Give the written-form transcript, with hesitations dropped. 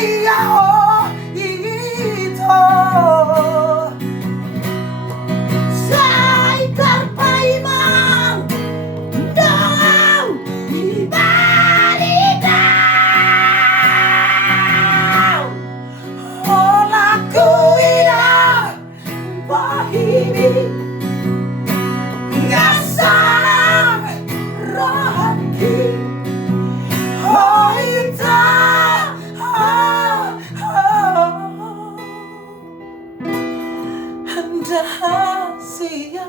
oh ito sa'y karpaimang daw ibalikan. Ola kuida pahibig nga sanang rohaki. Oh ita handa siya